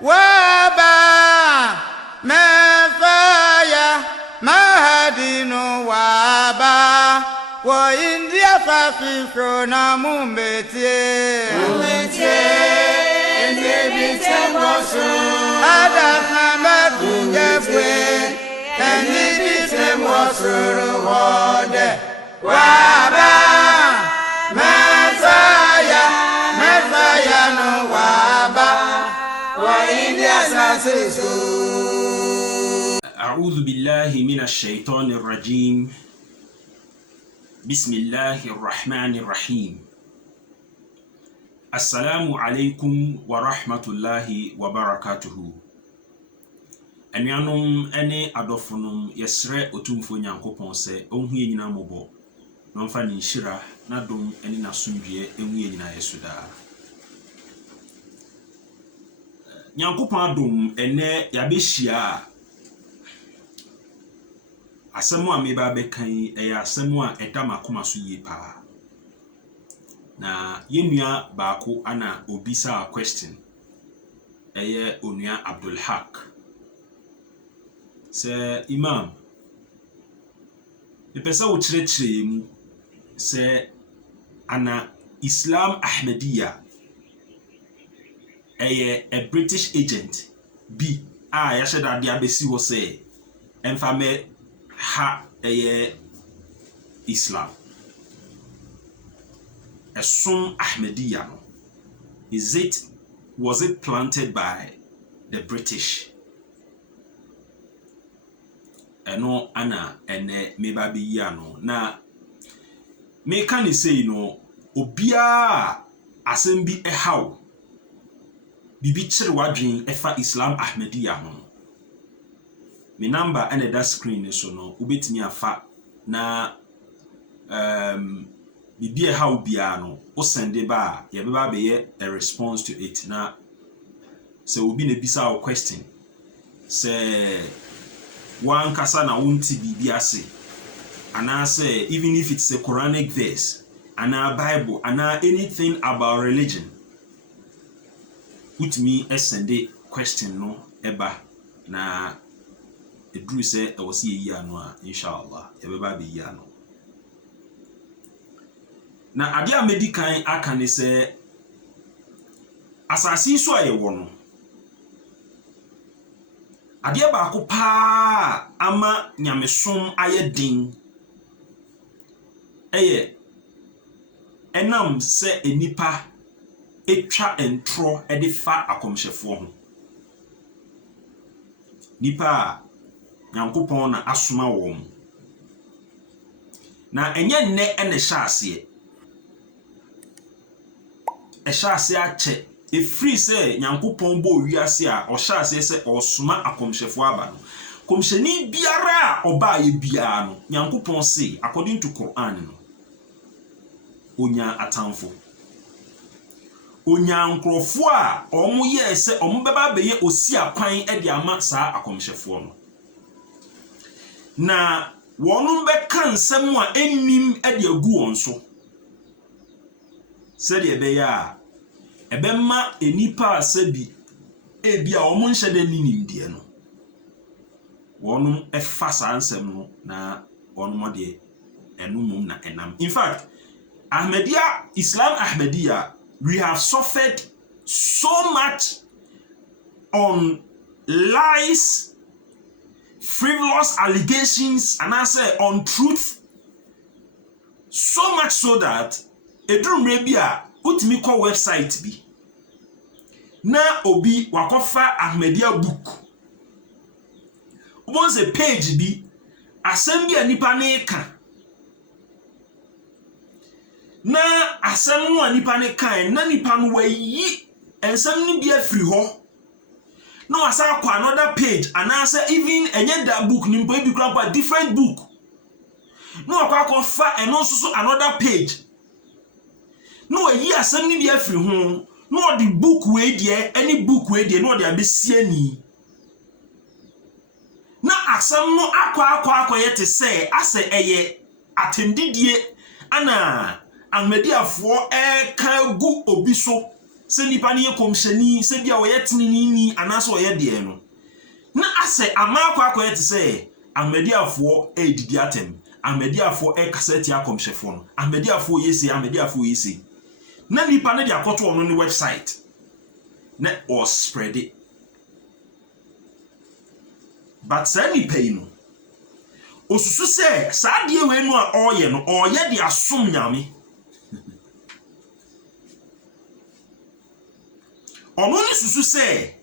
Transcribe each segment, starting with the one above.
waba mefaya mahadinu waba wa India fafiso na mumbete endebite mosu ada hamadu jefwe endebite mosu wode waba mefaya no waba wa India fafiso. أعوذ بالله من الشيطان الرجيم بسم الله الرحمن الرحيم السلام عليكم ورحمة الله وبركاته أنيانم أني أدوفنم يسرى أتومفو نيانكوبون سي أنهي ينا مبو نمفاني شرا ندوم أني نسنجي أنهي ينا يسودا نيانكوبون أدوم أني يابشيا asemu a meba bekan asemu a edama koma so yie pa na yenua baako ana obisa question onua Abdul Haq se imam pesa wo kyerɛkyerɛ mu se ana Islam Ahmadiyya a British agent bi a ya hyɛ dade abesi wo se emfame ha Islam Esum Ahmadiyya no was it planted by the British eno ana ene meba be yi ano na me kan say no obia asem bi ehaw bibi kyere wadwen efa Islam Ahmadiyya ho me number and that screen so no ubetimi afa na bibie how bia no o send ba ye beba be a response to it na so obi na bisa our question say one kasa na wonti bibia say ana say even if it's a Quranic verse ana Bible ana anything about religion put me a send question no eba na edru se awose yi ano a inshallah ebeba be yi ano na ade a medikan aka ne se asasi so ayewo no ade ba ko pa ama nyamesom ayedin enam se enipa etwa entro edifa akomhyefo ho nipa Nyankopon na asoma wom na enye nne ene hyase hyase ache efri se Nyankopon bo wiase a o hyase se osoma akomhyefo aba no komhyeni biara oba ye biara no Nyankopon se according to Quran no onya atamfo onya nkrofo a omo ye se omo beba beye osi akwan e de ama saa akomhyefo no na wonum beka nsem a ennim e de agu won so se de be ya ebemma enipa asabi ebia omo nhye de ninim de no wonum efa saa nsem no na wonum de enumum na enam. In fact, Islam Ahmadiyya, we have suffered so much on lies, frivolous allegations, and I say untruth, so much so that edrum rebia utimi call website bi na obi wakofa Ahmadiyya book once a page bi asem bi anipa ne ka na asem no anipa ne kan na nipa no wayi ensem ni bi afiri ho no asa kwa another page and answer even enye that book ni mpo bi kra different book no akwa fa eno so another page no ayi asem ni bi afiri ho no the book we die any book we die no dey abesie ni na asem no akwa yete say ase eye atendidie ana Ahmadiyya fo ka gu obi so se nipa ne yekomshani se bia wo yetinini ni anaso wo ye de no na ase amakwa akwa yete se Ahmadiyyafoɔ edidi atem Ahmadiyyafoɔ kaseti akomshefo no Ahmadiyyafoɔ yesi na nipa ne de akoto ono ne website na or spread it. But sa nipa yi no osusu se saa de we no a oye no oye de asom nyame ono ne susu se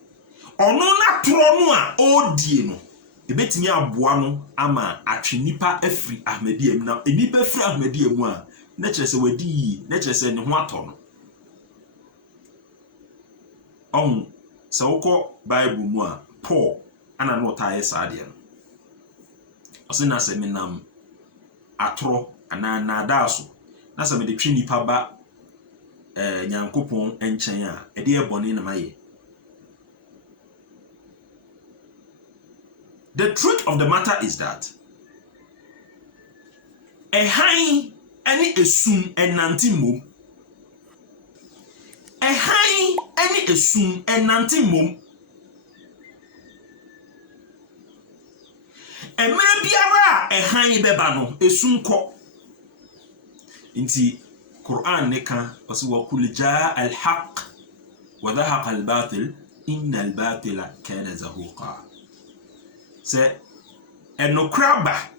ono na toro no a odie no ebetimi aboa no ama atwe nipa afri Ahmadiyya mu na nipa afri Ahmadiyya mu a na kire se wadi na kire se ne ho ato no sa wokɔ Bible mu a Paul ana no tae saade no ɔsena sɛ menam atoro ana nadaso na sɛ mede twe nipa ba Nyankopɔn enkyɛn a ɛde ɛbɔne na maye. The truth of the matter is that ɛhan ɛne esum ɛnante mmom. Ɛhan ɛne esum ɛnante mmom. Emere biara ɛhan bɛba no esum kɔ. Nti Quran ne ka ɔsɛ wa kul jaa al-haq wa dhahaqa al-batil inna al-batila kana zahuqa. Sɛ ɛnokra ba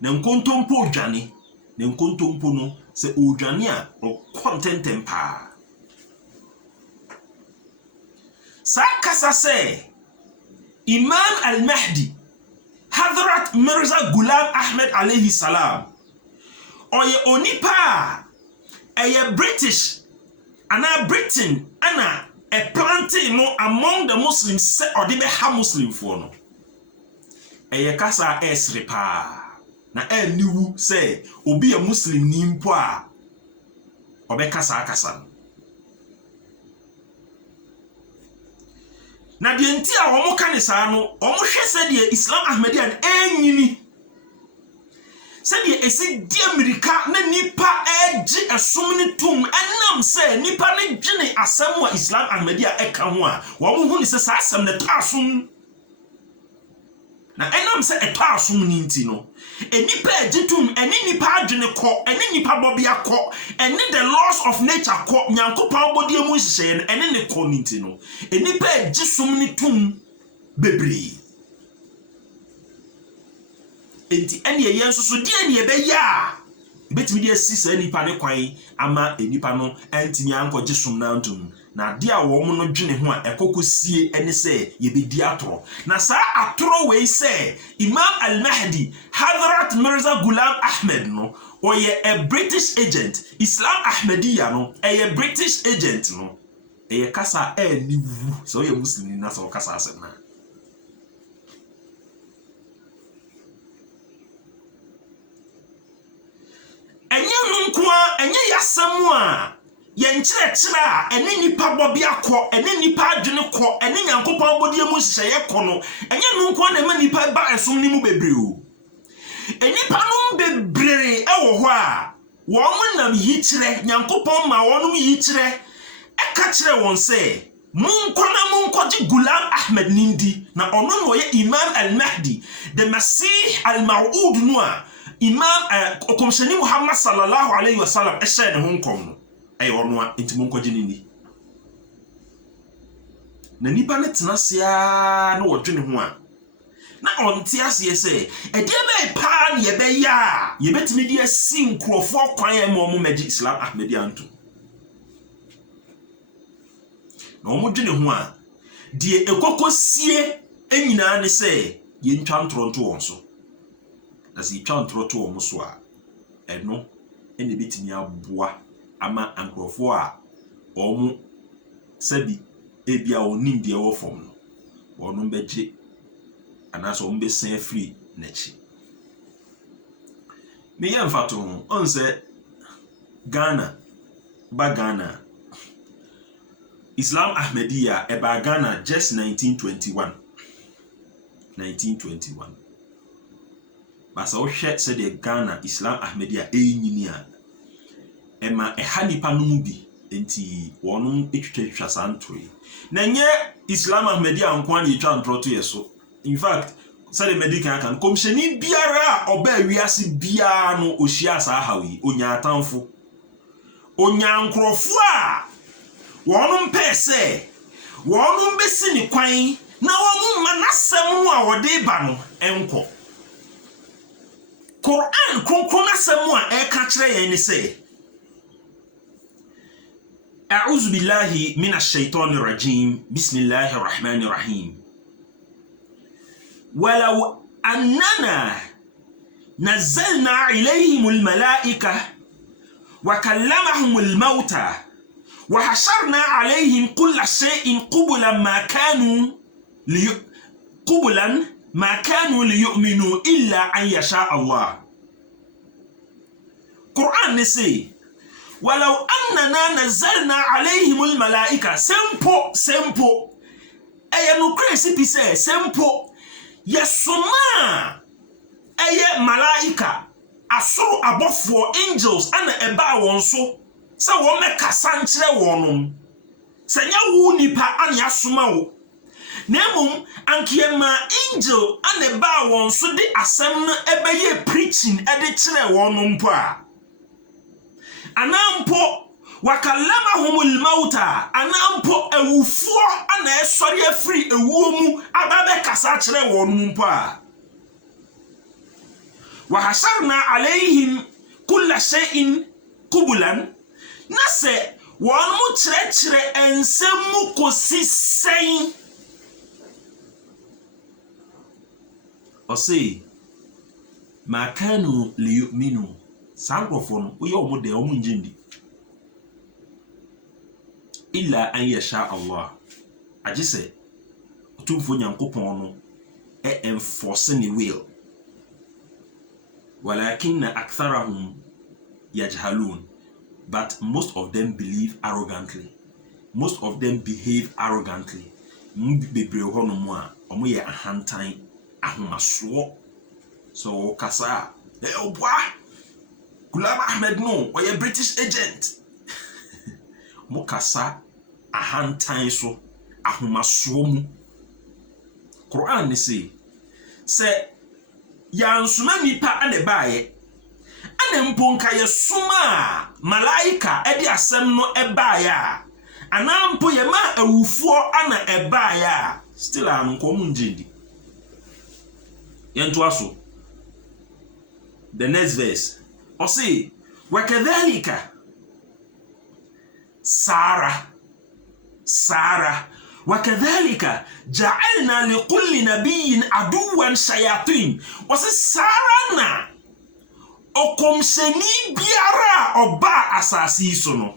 na nkontompo odwane na nkontompo no sɛ odwane a ɔkɔntentem paa. Sa kasa sɛ Imam al-Mahdi Hadrat Mirza Ghulam Ahmed alayhi salam oye onipa eye British ana Britain ana a planting no among the Muslims se odi be ha Muslim for no eye kasa esre pa na eniwu se obi a Muslim ni mpo a obekasa akasa no. Na de enti a omo ka ne saa no omo hwe se de Islam Ahmadiyya enyini se de esi di America na nipa eji esom ne tum enam se nipa ne dwene asem wa Islam Ahmadiyya eka ho a wo mo hu ne se saa asem ne taasum na enam se etaasum ni nti no enipa eji tum eni nipa adwene kɔ eni nipa bobia kɔ eni the laws of nature kɔ Nyankopɔn bodi emu hyehyɛ no eni ne kɔ ni nti no enipa eji som ne tum bebre enti eni ye nsoso di eni ebeya a betimi di asi sa nipa ne kwan ama enipa no antimi ankɔ gye som na ntum na de a wo mo no dwene ho a ekokosie ene se ye bedi atoro na sa atoro we se Imam al-Mahdi Hadrat Mirza Ghulam Ahmed no oye a British agent Islam Ahmadiyya no a British agent no e kasa ni wu so ye Muslim na so kasa asem na enye nunkoa enye yasem a yenkyerɛkyerɛ a ene nipa bobia kɔ ene nipa adwene kɔ ene Nyankopɔn bodi emu hyehyɛ kɔ no enye nunkoa na ma nipa ba esom ni mu bebre o enipa no bebre ɛwɔ hɔ a wɔn nam yi kyerɛ Nyankopɔn ma wɔn yi kyerɛ ɛka kyerɛ wɔn sɛ munkɔgye Ghulam Ahmed nindi na ɔno no yɛ Imam al-Mahdi the Masih al-Maw'ud no a Imam Komshani Muhammad sallallahu alayhi wa sallam ɛhyɛ ne ho nkɔm no ɛyɛ ɔno a enti munkɔgye nindi na nipa ne tena sia na wɔdwene ho a na onti ase sɛ ɛde bɛ pa ne yɛbɛya a yɛbɛtumi de asi nkurɔfoɔ kwan a mo magi Islam Ahmadiyya nto na ɔmo dwene ho a de ekokosie enyina ne sɛ yɛntwa ntoronto wɔn so na sɛ yɛtwa ntoronto wɔn so a ɛno ɛne betumi aboa ama nkurɔfoɔ a ɔmo sabi ebia onim de ɛwɔ fam no wɔn bɛgye anaso ɔmo bɛsan free n'akyi me yɛ mfato ho on sɛ Ghana Islam Ahmadiyya eba Ghana just 1921 basa wo hwɛ sɛ de Ghana Islam Ahmadiyya enyini a ema ɛha nipa no mu bi enti wɔn etwitwa santori na nye Islam Ahmadiyya ankwan yetwa ntroto yeso. In fact sare medical kan komsheni biara oba wiase biara no ohia sa hawi onya atamfo onya nkrofo a wɔn mpɛsɛ wɔn besi ni kwan na wɔn manasɛm no a wɔde ba no enko Quran kronkron asɛm a ɛka kyerɛ yɛn ni sɛ أعوذ بالله من الشيطان الرجيم بسم الله الرحمن الرحيم ولو أننا نزلنا إليهم الملائكة وكلمهم الموتى وحشرنا عليهم كل شيء قبلا ما كانوا ليؤمنوا إلا أن يشاء الله. قرآن نسي ولو أننا نزلنا عليهم الملائكة سمبو أي نكرسي بيسي سمبو يسما أي ملائكة أسرو أبوفو angels أنا أبا وانسو سا ومكا سانشري وانم سنيا ونيبا أن يسما Nemum ankiyema angel أنا أبا وانسو دي أسمنا أبا ye preaching أدي تشري وانم pa anampo wakallamahumul mauta anampo ewufuo ana esori afiri ewuo mu ababe kasa kire won mpo a wahasharna alaihim kull shay'in qublan nase won mu kire ensem mu kosisen osi ma kanu liyuminu sankrofon uye omude omunjindi illa an yasha Allah ajise otumfo nyankopon no enforce ni will walakinna aktharahum yajhalun but most of them believe arrogantly, most of them behave arrogantly. Bebre hono mu a omo ye ahantan ahomaso so kasa obwa Ghulam Ahmed no or a British agent. Mokasa ahantan so ahomasom. Quran ni say yansuma nipa ane baye ane mponka yesuma malaika edi asem no ebaya anampo yema awufuo ana ebaya still am nkomu njindi yentu aso. The next verse Osi wakadhalika Sara wakadhalika ja'alna likulli nabiyyin aduwan shayatin. Osi Sara na okomseni biara oba asasi so no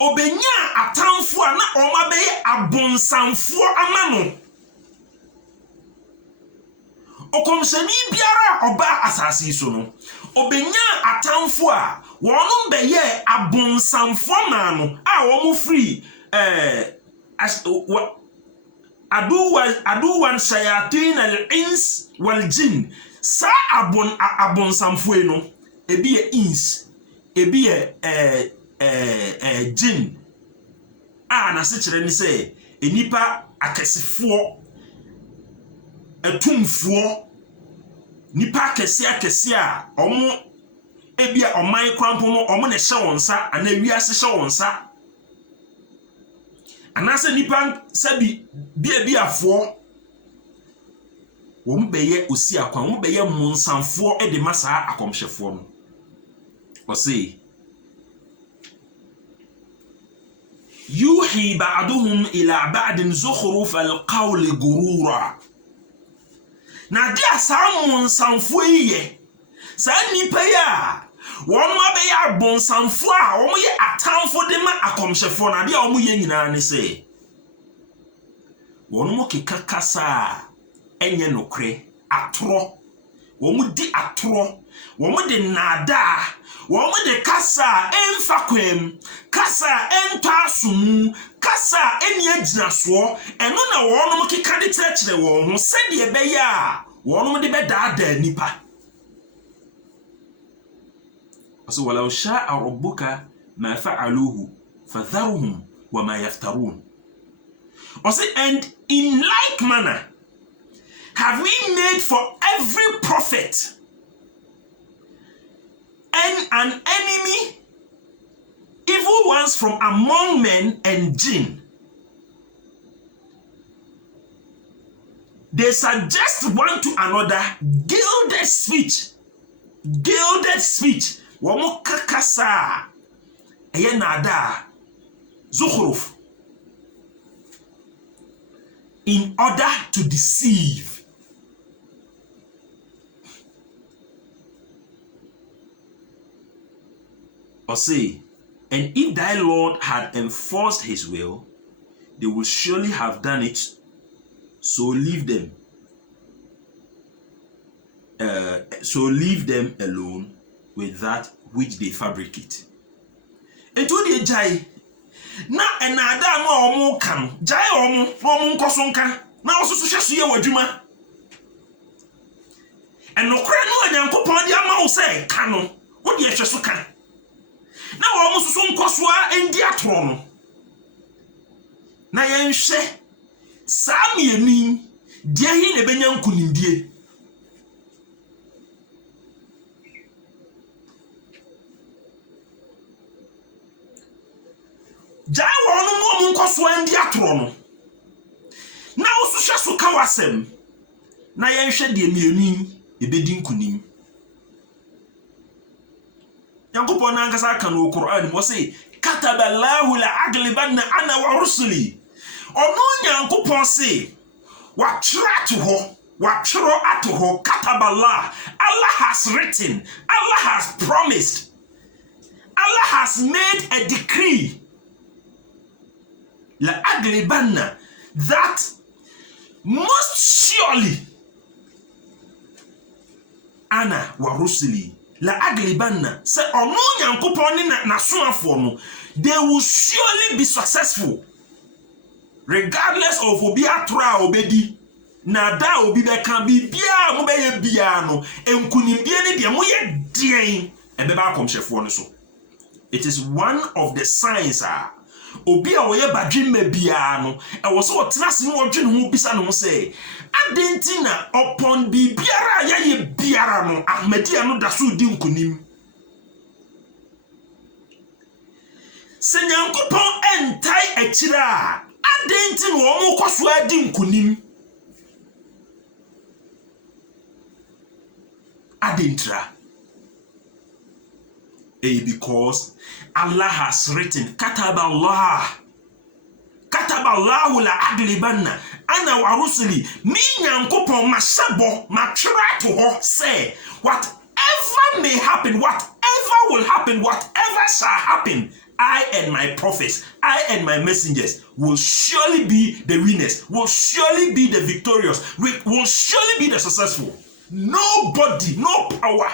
obenya atamfo na omabeye abonsamfo amano. Okomseni biara oba asasi so no obenya atamfo a wonum beye abonsamfo mano a womu free aduwan shayatin al-ins wal-jinn. Sa abonsamfo no ebi ye ins ebi ye jinn na se kire ni se enipa akesefo etumfo nipa akese a omo ebia oman krampo no omo ne hye wonsa ana wiase hye wonsa anase nipa sabi bia afo wo mbeye osi akwan wo beye monsanfo e de masa akomhyefo no osi yuhi ba'duhum ila ba'din zukhruf al-qawl gurura. Na dia sa monsanfo yiye sa nipa ya won ma be ya bonsanfo a won ye atamfo de ma akomhyefo na dia won ye nyina ne se won mo kekakasa enye nokre atro won di atro won de nada won de kasa emfa kwam kasa enta sumu kasa eni aginaso eno na won mo keka de kyerɛkyerɛ won ho se de be ya won mo de be daada nipa. So walau sha'a rabbuka ma fa'aluhu fadharuhum wa ma yaftarun. Or say, and in like manner have we made for every prophet and an enemy, evil ones from among men and jinn. They suggest one to another gilded speech. Gilded speech. Wamo kakasa. Eye nada. Zukhruf. In order to deceive. Or say, and if thy Lord had enforced his will, they would surely have done it. So leave them. So leave them alone with that which they fabricate. Etu de jai na enada ma omo kan jai omo nkoso nka na osusu hyeso ye wadwuma. Enokra no Nyankopon de ama wo se ka no wo de hyeso ka. Na omo susu nkoso a endi atoro no. Na yenhwe Sami emi dia hi ne benya nkunimdie. Jai wonu mo nkoso andi atoro no. Na osuhwe so ka wasem. Na yenhwe de mienu ebedi nkunim. Yankopon ankasa ka no Quran mo say kataballahu la aglibanna ana wa rusuli. Ono Nyankopon say watchra to ho watchro ato ho katabala. Allah has written, Allah has promised, Allah has made a decree la aglibanna that most surely ana wa rusuli la aglibanna say ono Nyankopon ni na soafo no they will surely be successful. Regardless of obi atra obedi na da obi be kan bibia mo be ye bia no enkunimdie ne de mo ye dien e be ba komhefo no so. It is one of the signs obi a wo ye badwemma bia no e wo so otenase no odwene ho bisa no say adentina upon bibiara ya ye biara no Ahmadiyya no da so di nkunim. Se Nyankopon entai akira adentin wo mo kwaso adi nkunim. Adentra. Because Allah has written kataballahu la aglibanna ana wa rusuli. Mi Nyankopon masabo matwra to ho say whatever may happen, whatever will happen, whatever shall happen, I and my prophets, I and my messengers will surely be the winners, will surely be the victorious, will surely be the successful. Nobody, no power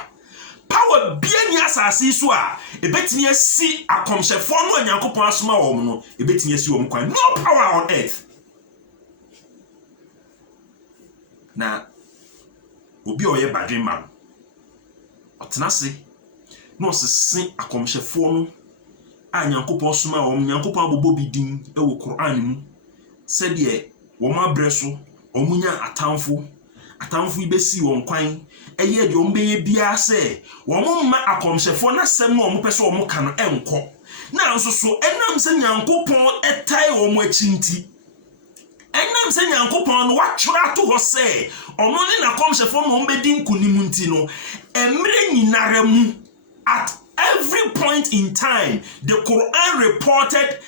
bieni asase so a ebetini asi akomhyefo no Nyankopon asoma wo no ebetini asi wo kwan. No power on earth. Na obi oye badwen ma otenase no sese akomhyefo no a Nyankopon soma wo Nyankopon abobo bidin e wo Quran mu se de wo ma breso omunya atamfo ibesi won kwan eye de ombeye bia se wo ma akomhyefo na sem no mo pese wo mo ka no enko na nso so enam se Nyankopon etai wo mo achinti enam se Nyankopon no watwra to ho se ono ne na akomhyefo no ombedi nkunim nti no emre nyinare mu at every point in time the Quran reported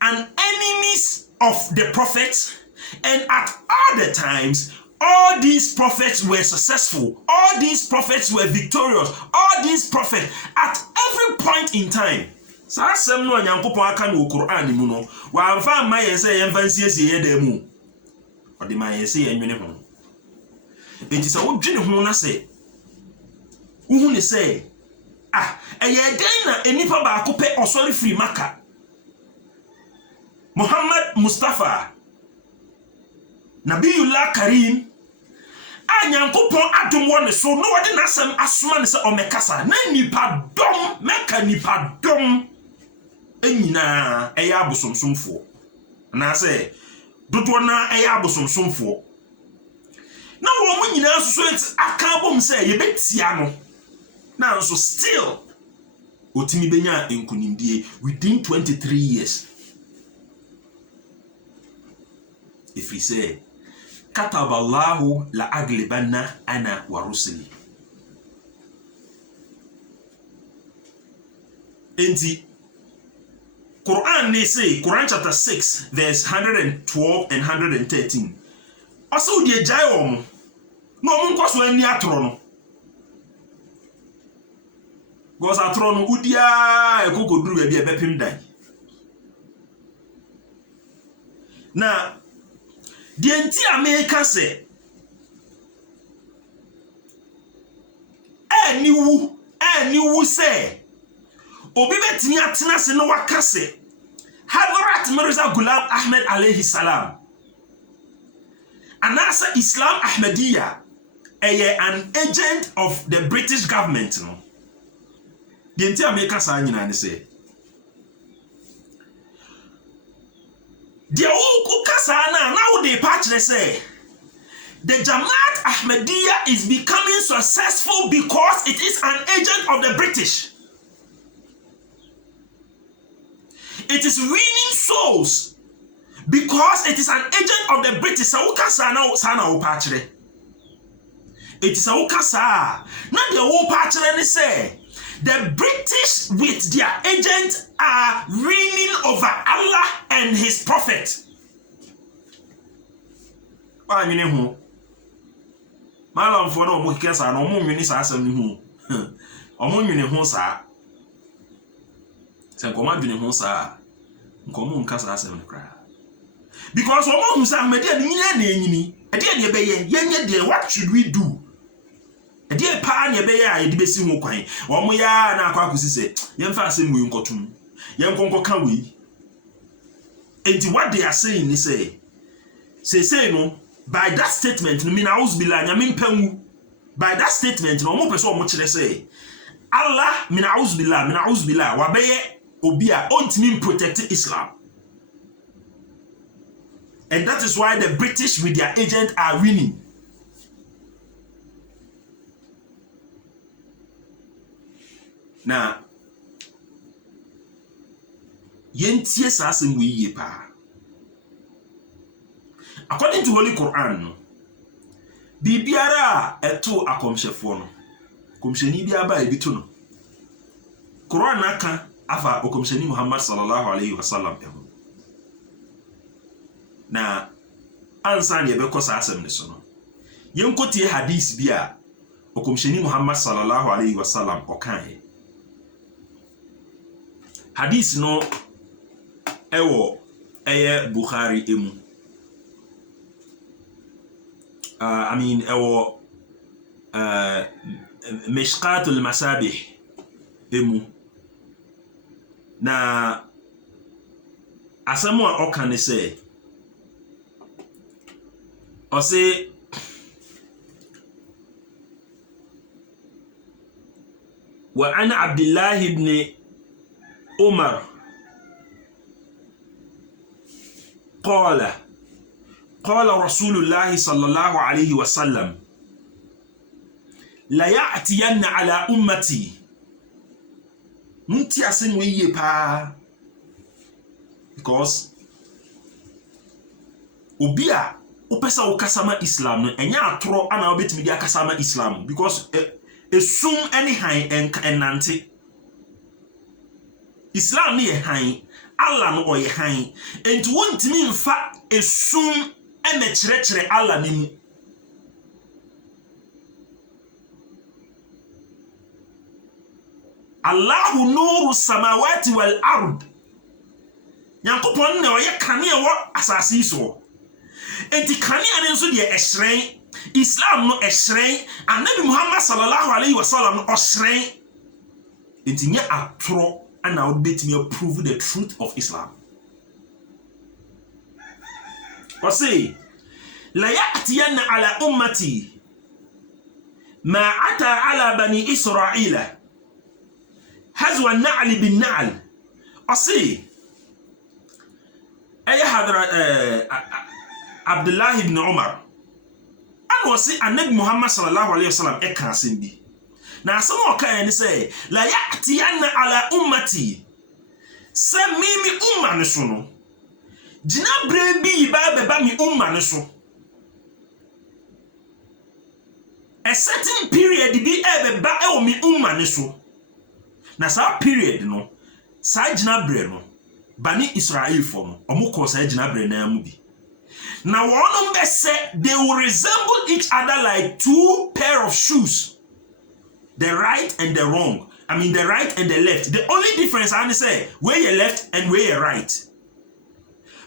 an enemies of the prophets, and at all the times all these prophets were successful, all these prophets were victorious, all these prophets at every point in time. Sa asem no Nyankopon aka no Quran mu no wa amfa ma yen se yen fansiesie ye da mu odi ma yen se yen nwene ho enti sa wo dwene ho na se uhu ne se eye den na enipa ba akopɛ osori free Maka Muhammad Mustafa Nabiyullah Karim Nyankopon adom wo ne so no wode nasem asoma ne se omekasa na nipa dom meka nipa dom enyina eya abosomsomfo na say dodo na eya abosomsomfo na wo mo nyina so aka bom say ye betia no na so still otimi benya enkunimdie within 23 years. If he say kataballahu la aglibanna ana wa rusuli. Enti Quran they say, Quran chapter 6 verse 112 and 113. Also die jai omo no mo nkwaso ani atoro no goes atoro no udia ekokoduru bia bepem dan na die enti America say ani wu say obi betimi atena se no wakase Hadrat Mirza Ghulam Ahmed alayhi salam anasa Islam Ahmadiyya an agent of the British government no the entire America sa nyina ne say the ukasa na now they patch they say the Jamaat Ahmadiyya is becoming successful because it is an agent of the British. It is winning souls because it is an agent of the British. It is a ukasa. Not the whole patch say the British with their agent are reigning over Allah and His Prophet. I mean, who? Malam for no mukasa no mo mini sa asem ni hu. Omo nwene ho sa. Se nkoma dwene ho sa. Nkomo nkasa asem kra. Because omo hu sa media ni nyina na enyini. E de ne beye yenye de what should we do? E de pa ne beye a ye de besi ho kwan. Omo ya na akwa akusi se yemfa asem mu nkotum. Yenkonko ka we. And what they are saying is say no by that statement no mean auzubillah nyamin panu by that statement no mo person mo kire say Allah min auzubillah wa beye obi a ontimi protect Islam. And that is why the British with their agent are winning. Now yentie sa asem we yie pa. According to Holy Quran no bibiara eto akomhyefo no komhyeni bia ba ebito no Quran aka afa okomhyeni Muhammad sallallahu alaihi wasallam eho na ansa ne be kosa asem ne so no yenkotie hadith bia okomhyeni Muhammad sallallahu alaihi wasallam okan hadith no ewo eye Bukhari emu ewo Mishqatul Masabih emu na asamu a okan say o say wa ana Abdullah ibn Umar قال رسول الله صلى الله عليه وسلم لا يأتين على أمتي munti asen we pa because obi a opesa wo kasama Islam no enya atoro ana obetimi dia kasama Islam because esum any han enante Islam ni han Allah no oye han enti wontimi mfa esum emekire Allah ni mu Allahu nuru samawati wal ard Yankopon na oye kane wo asase so enti kane ane nso de ehren Islam no ehren Annabi Muhammad sallallahu alaihi wasallam no ohren enti nya atoro ana obetimi prove the truth of Islam. Wasi la ya'tiyanna ala ummati ma ata ala bani Israila hazwa an-na'l bin-na'l ɔse ɛyɛ hadra Abdullah ibn Umar ana ɔse Anabi Muhammad sallallahu alaihi wasallam ɛka asɛm bi na asɛm ɔka ne sɛ la ya'ti anna ala ummati sɛ mimi umma ne so no gyina berɛ bi ba bɛba mi umma ne so a certain period bi ɛbɛba ɛwɔ mi umma ne so na saa period no saa gyina berɛ no bani Israel fo no ɔmo kɔ saa gyina berɛ na mu bi na wɔnom bɛsɛ they will resemble each other like two pair of shoes, the right and the wrong. I mean the right and the left. The only difference I say where you left and where you right.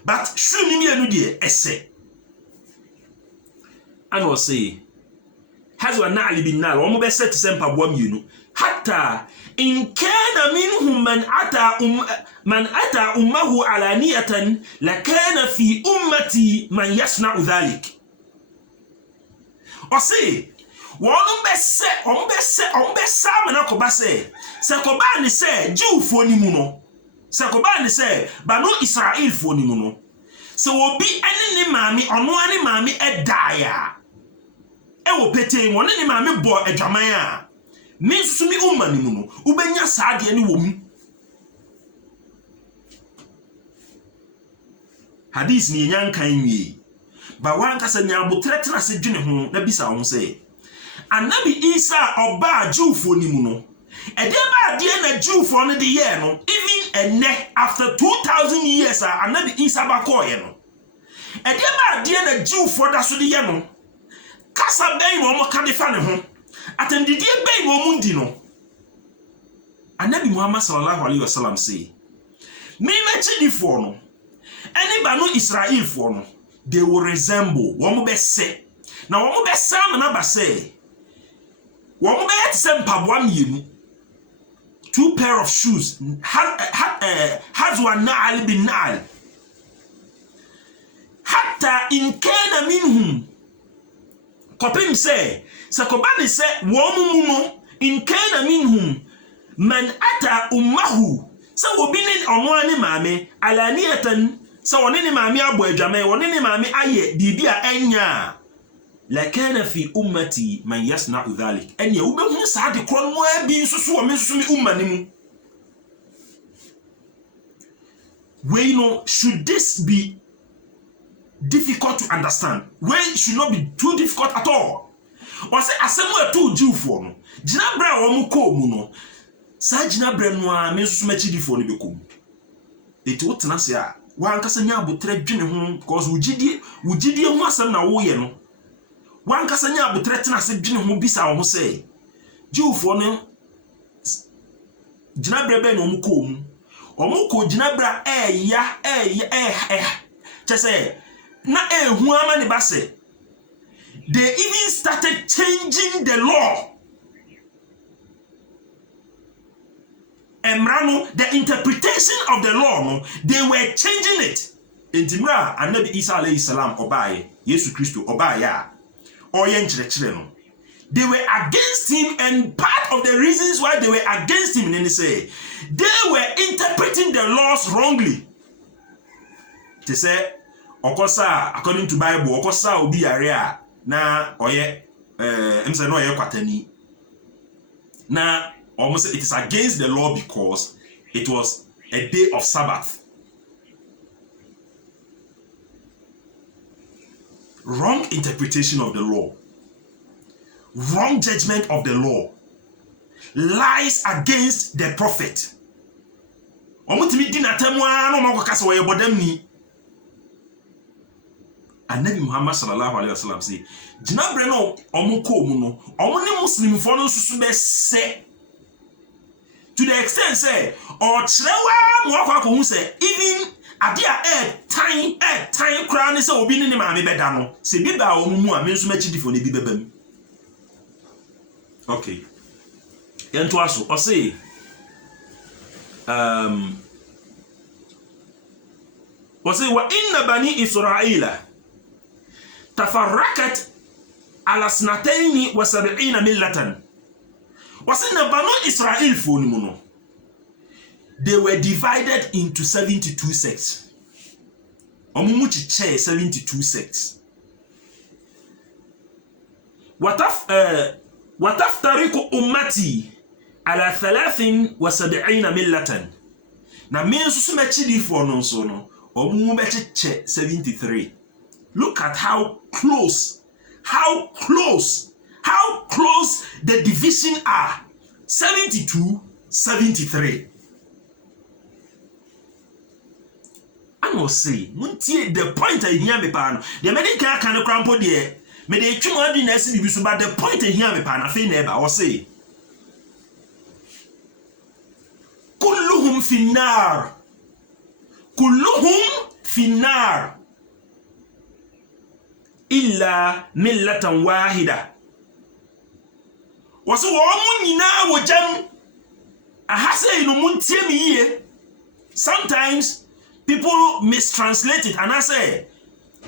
But shoe ni mienu die ese. And will say hazwa na'li bin nar. Wɔn bɛsɛ te sɛ mpaboa mienu. Hatta in kana minhum man ata ummahu alaniyatan lakana fi ummati man yasna'u dhalik. Ɔse wɔn bɛsɛ amana kɔba sɛ kɔba ne sɛ Jewfoɔ ni mu no sɛ kɔba ne sɛ banu Israelfoɔ ni mu no sɛ obi ane ne maame ɔno ane maame ɛdaaya ɛwɔ petee wɔn ne maame bɔ adwaman a me nso mi umma ni mu no wobɛnya saa deɛ ne wɔ mu. Hadith ni nya nkan wie ba wankasa nya abotre tena se dwene ho na bisa ho sɛ Anabi Isa oba Jewfoɔ ni mu no ɛde ba deɛ na Jewfoɔ no de yɛ no even ene after 2000 years Anabi Isa ba kɔɔyɛ no ɛde ba deɛ na Jewfoɔ da so de yɛ no kasa bɛn no mo ka de fa ne ho atendidie bɛn no mo ndi no Anabi Muhammad sallallahu alaihi wasallam say me mechidifo no any banu Israelfoɔ no they will resemble wɔn bɛsɛ na wɔn bɛsɛ amana ba sɛ wɔn bɛyɛ te sɛ mpaboa mienu two pair of shoes hazwa na'al bin na'al hatta in kana minhum kɔpem sɛ kɔba ne sɛ wɔn mu no in kana minhum man ata ummahu sɛ obi ne ɔno ane maame alaniyatan sɛ wɔne ne maame abɔ adwaman wɔne ne maame ayɛ biribi a ɛnya la kana fi ummati man yasna'u dhalik ɛnea wobɛhu saa de korɔ no abi nso so wɔ me nso me umma ne mu. We know should this be difficult to understand? When should not be too difficult at all. Or say asɛm a to Jewfoɔ no gyina berɛ a wɔn kɔɔ mu no saa gyina berɛ no a me nso mɛkyidifoɔ no bɛkɔ mu. Eti wotena se a wankasa nya abotre dwene ho because wugidie ho asɛm na woyɛ no wankasa nya abotre tena se dwene ho bisa wo ho sɛ Jewfoɔ no gyina berɛ bɛ na wɔn kɔɔ mu wɔn kɔ gyina berɛ kyɛ sɛ na ehu ama ne ba sɛ they even started changing the law. Emrano, the interpretation of the law, no, they were changing it. Intimra, Anabi Isa alayhi salam obaye, Yesu Christo obaya, oyen chire no. They were against him, and part of the reasons why they were against him, then they say, they were interpreting the laws wrongly. They say, okosa, according to Bible, okosa obi area na oye, emse no oye kwatani. Na almost it is against the law because it was a day of Sabbath. Wrong interpretation of the law, wrong judgment of the law, lies against the prophet. Anabi Muhammad sallallahu alaihi wasallam say, "Jina bre no omo ko mu no, omo ne Muslim fo no susu be se." To the extent say, or chrewa mo akwa ko hu say, even ade a time kra ne say obi ne maame beda no, se bi ba omo mu a me nso machi difo ne bi bebam. Okay. Ento aso, o say wa inna bani Israila tafarrakat ala 72 millatan. Wasinna banu Israel fo ni mu no they were divided into 72 sects. Omumuchi chair 72 sects. Wataftariku ummati ala 73 millatan. Na mensu sumechi for no so no. Omumuchi chair 73. Look at how close the division are. 72, 73. I must say, the point I hear me pan, the medical can crampo there. May they try to do this, but the point I hear me pan, I feel never, I will say. Kulluhum finnar. Kulluhum finnar. Illa millatan wahida. Wasu womu nyina wojam. Ahase ino muntie mi ye. Sometimes people mistranslate it, and I say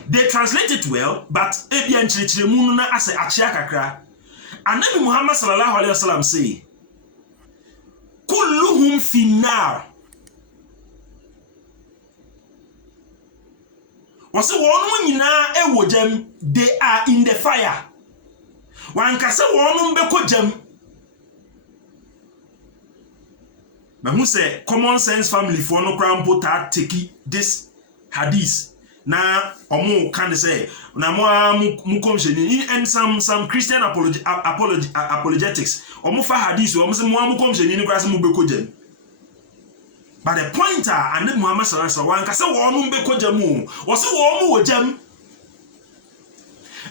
they translate it well, but ebian chirichiri munu na ase achia kakra. Anabi Muhammad sallallahu alaihi wasallam say, kulluhum finnar. Wase wonu nyina ewo jam, they are in the fire. Wankase wonu mbeko jam. But who say common sense family for no crown put take this hadith na omo can say na mo komsheni and some Christian apologetics omo fa hadith omo say mo komsheni ni kwase mo beko jam. But the pointer and Muhammad sallallahu alaihi wasallam can say wonu mbeko jam o wo say wo mo jam.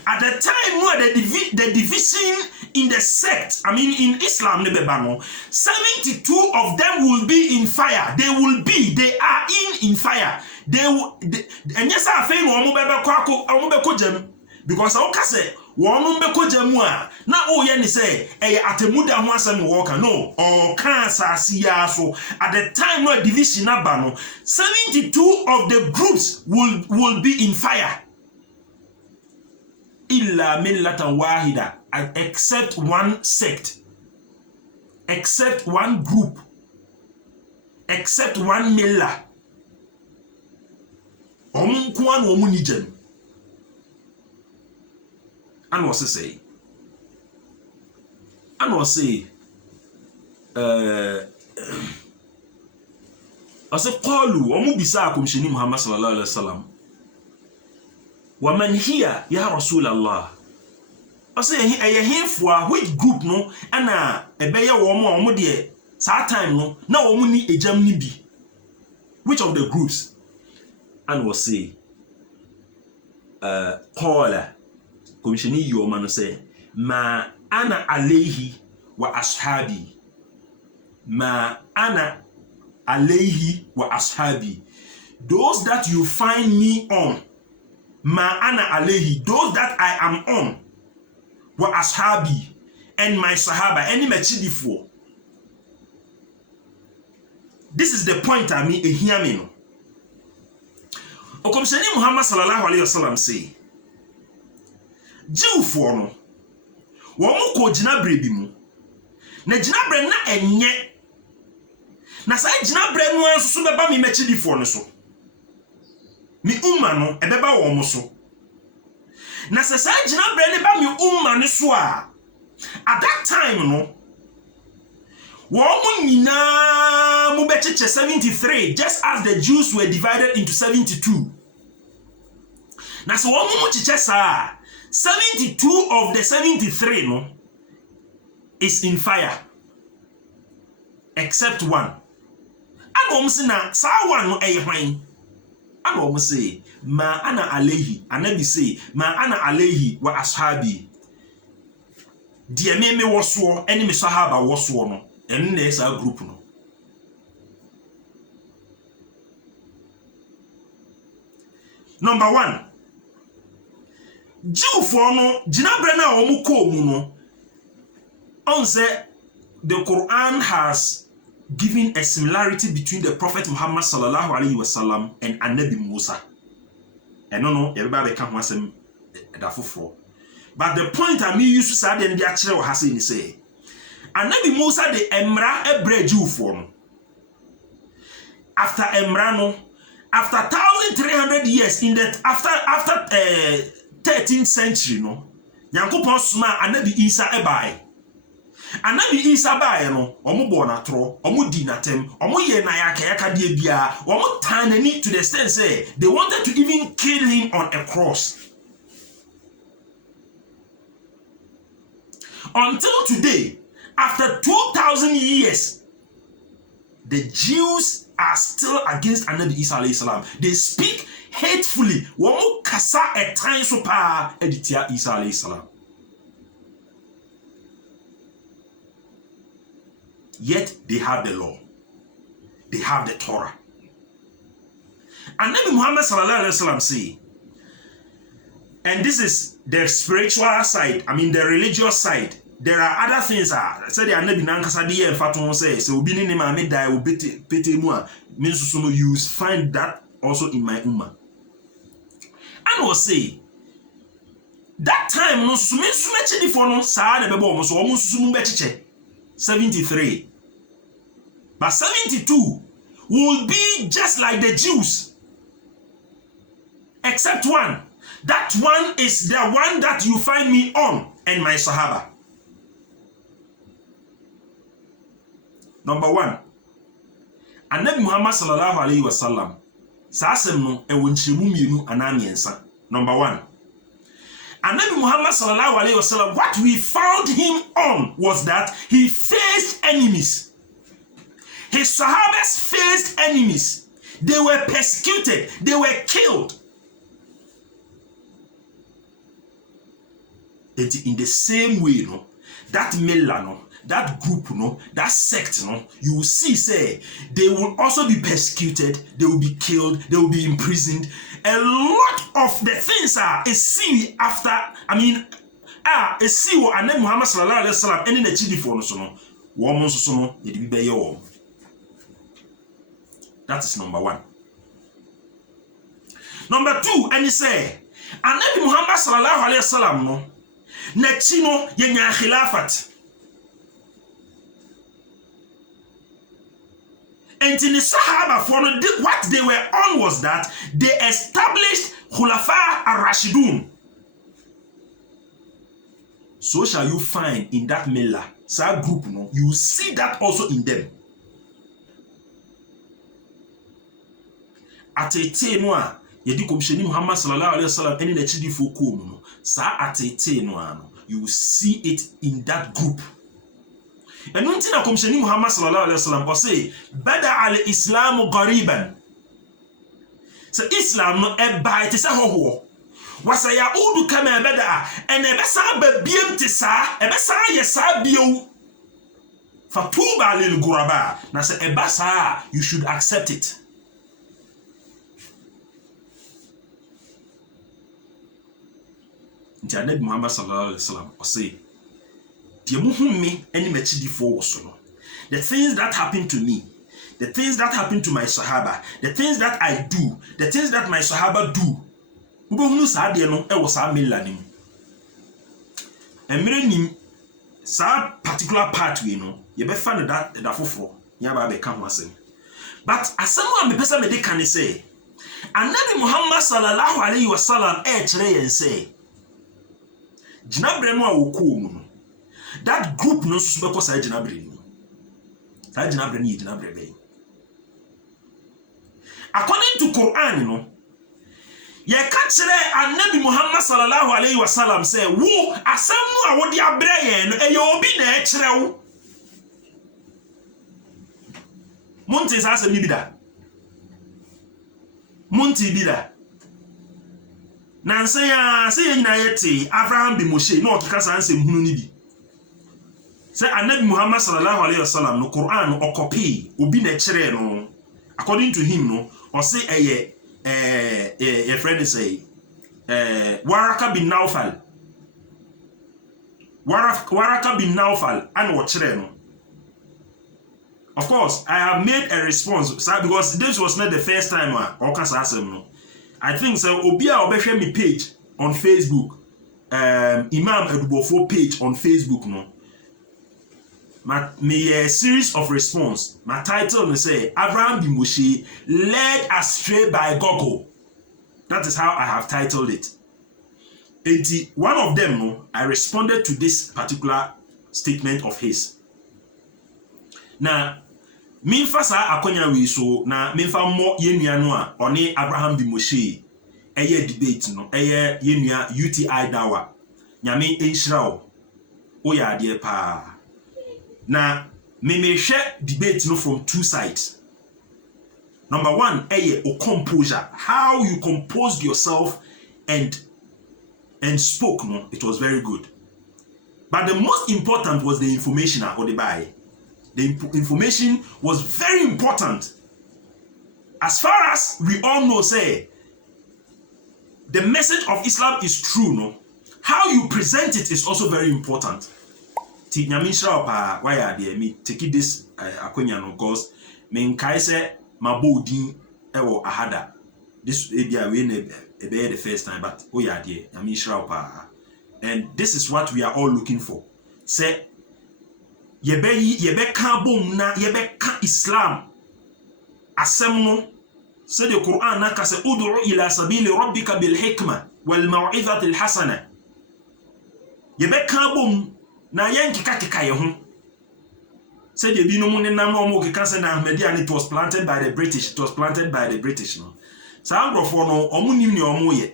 At the time where the division in the sect, I mean in Islam, 72 of them will be in fire. They are in fire. And yes, I feel because I say one na oh yeah say atemuda ho asem walker no or cancer so at the time where division abano 72 of the groups will be in fire. Illa millatan wahida, except one sect, except one group, except one millah. Omunkuan omunijem. And what's it say? And what's say? Ase qalu omubisa akumshini Muhammad sallallahu alaihi wasallam. Waman here ya Rasulallah. Ase ehefua which group no ana ebeye womo de saa time no na womo ni ejam ni bi. Which of the groups? And was say qala komishini yoma no say ma ana alayhi wa ashabi. Ma ana alayhi wa ashabi. Those that you find me on. Ma ana alayhi, those that I am on, wa ashabi, and my sahaba, any mechi before. This is the point I mean, hear me no. Okomshani Muhammad sallallahu alaihi wasallam say, Jew for no, womu ko jinabre bi mu, na jinabre na enye, na sa jinabre no anso beba mi mechi before no so. Mi umma no ebeba wo mo so na se sa gina bre ne ba mi umma ne so a at that time no wo mo nyina mo becheche 73 just as the Jews were divided into 72 na so wo mo cheche sa 72 of the 73 no is in fire except one agom se na sa one no hwan. And almost say, ma ana alayhi, and then say, ma ana alayhi wa ashabi. Dear me was war, enemy sahaba was war, and there's a group no. Number one, Jew for no, Jinabrena omuko muno. On say the Quran has giving a similarity between the Prophet Muhammad sallallahu alaihi wasallam and Anabi Musa. And no, everybody can was him for. But the point I mean used to say then the actual has in say Anabi Musa the emra ebre Jew for no. after Emrano, after 1,300 years in the after 13th century no, Nyankopon soma Anabi Isa ebai. Anabi Isa bae no, omo bo na tro, omo di natem, omo ye na yaka die bia, omo tan ani to the extent say they wanted to even kill him on a cross. Until today, after 2,000 years, the Jews are still against Anabi Isa alayhi salam. They speak hatefully. Womu kasa etan so pa editia Isa alayhi salam. Yet they have the law. They have the Torah. And Nabi Muhammad sallallahu alaihi wasallam say, and this is the spiritual side, I mean the religious side. There are other things. Say the Nabi nankasa di ye mfato say obi ni ma me die obi pete mu a me so you find that also in my ummah. And was say that time no so me mechi di for no sa na bebo omo so omo susu mu bechiche 73. But 72 will be just like the Jews. Except one. That one is the one that you find me on and my Sahaba. Number 1. Anabi Muhammad sallallahu alayhi wa sallam. Sa asem no e wonchemu mienu anamiensa. Number 1. Anabi Muhammad sallallahu alayhi wa sallam, what we found him on was that he faced enemies. His Sahabas faced enemies. They were persecuted. They were killed. And in the same way, no, that millah, no, that group, no, that sect, no, you will see, say, they will also be persecuted. They will be killed. They will be imprisoned. A lot of the things are a see after. I mean, a see what Anabi Muhammad sallallahu alaihi wasallam any na chidi for no so no. Woman so no ye be be yo. That is number 1. Number 2, and he say, Anabi Muhammad sallallahu alaihi wasallam no, na chi no ye nya khilafat. And in the Sahaba for what they were on was that they established Khulafa al-Rashidun. So shall you find in that millah, sa group no, you see that also in them. Atete no a yedi komsheni Muhammad sallallahu alaihi wasallam eni na chidi foko mu no sa atete no ano you see it in that group. And until na komsheni Muhammad sallallahu alaihi wasallam ko say bada al-islam ghariban. So Islam no e ba ite sa hoho wasa ya udu kama bada and e besa ba biem te sa e besa ye sa bio fatuba lil ghuraba na say e basa you should accept it. Anabi Muhammad sallallahu alaihi wasallam say the things that happen to me, the things that happen to my Sahaba, the things that I do, the things that my Sahaba do, ubehunu sa de no e wo sa melanim emre nim sa particular part we no ye be fa no that foforo ya ba be ka ho asem. But asem a me pesa me de kan say Anabi Muhammad sallallahu alaihi wasallam e kire yen say Jinabre no a woko mu no that group no so be ko sa jinabre ni sa jinabre ni jinabre be according to Quran no ye ka kire Anabi Muhammad sallallahu alaihi wasallam say wo asem no a wo di abre yen no e ye obi na e kire wo monte sa asem ni bi da monte bi da na nse ya se nyina yete Abraham bi Moshe no okika sa nsem hunu ni bi se Anabi Muhammad sallallahu alaihi wasallam no Quran no copy obi na kire no according to him no o say your friend say Waraka bin Naufal and what kire no. Of course I have made a response because this was not the first time I can say no. I think so. Obia obehwe me page on Facebook, Imam Adubofour page on Facebook no. me a series of response. My title is say Abraham Bimoshe led astray by Gogo. That is how I have titled it. And one of them, I responded to this particular statement of his. Now, minfa sa akonya wi so na minfa mo yenua no a one Abraham Bimoshe eye debate no eye yenua UTI dawa nyame enhyira o ya ade pa na me hwe debate no from two sides. Number one, o composure, how you composed yourself and spoke, no, it was very good. But the most important was the information I got by. The information was very important. As far as we all know, say, the message of Islam is true, no? How you present it is also very important. Ti nyamisha pa why are there me take this akonya no cause me nkai se mabodin ewo ahada. This area we ne the first time, but oh yeah there nyamisha pa. And this is what we are all looking for. Say yebe ka bom na yebe ka Islam asem no. Say the Quran na ka se ud'u ila sabili rabbika bil hikma wal maw'izati al hasana. Yebe ka bom na kika ye ho. Say the binom ne nam no kika se na Ahmadiyya, it was planted by the British. It was planted by the British no. Sa angrofo no omu nim ne omu ye.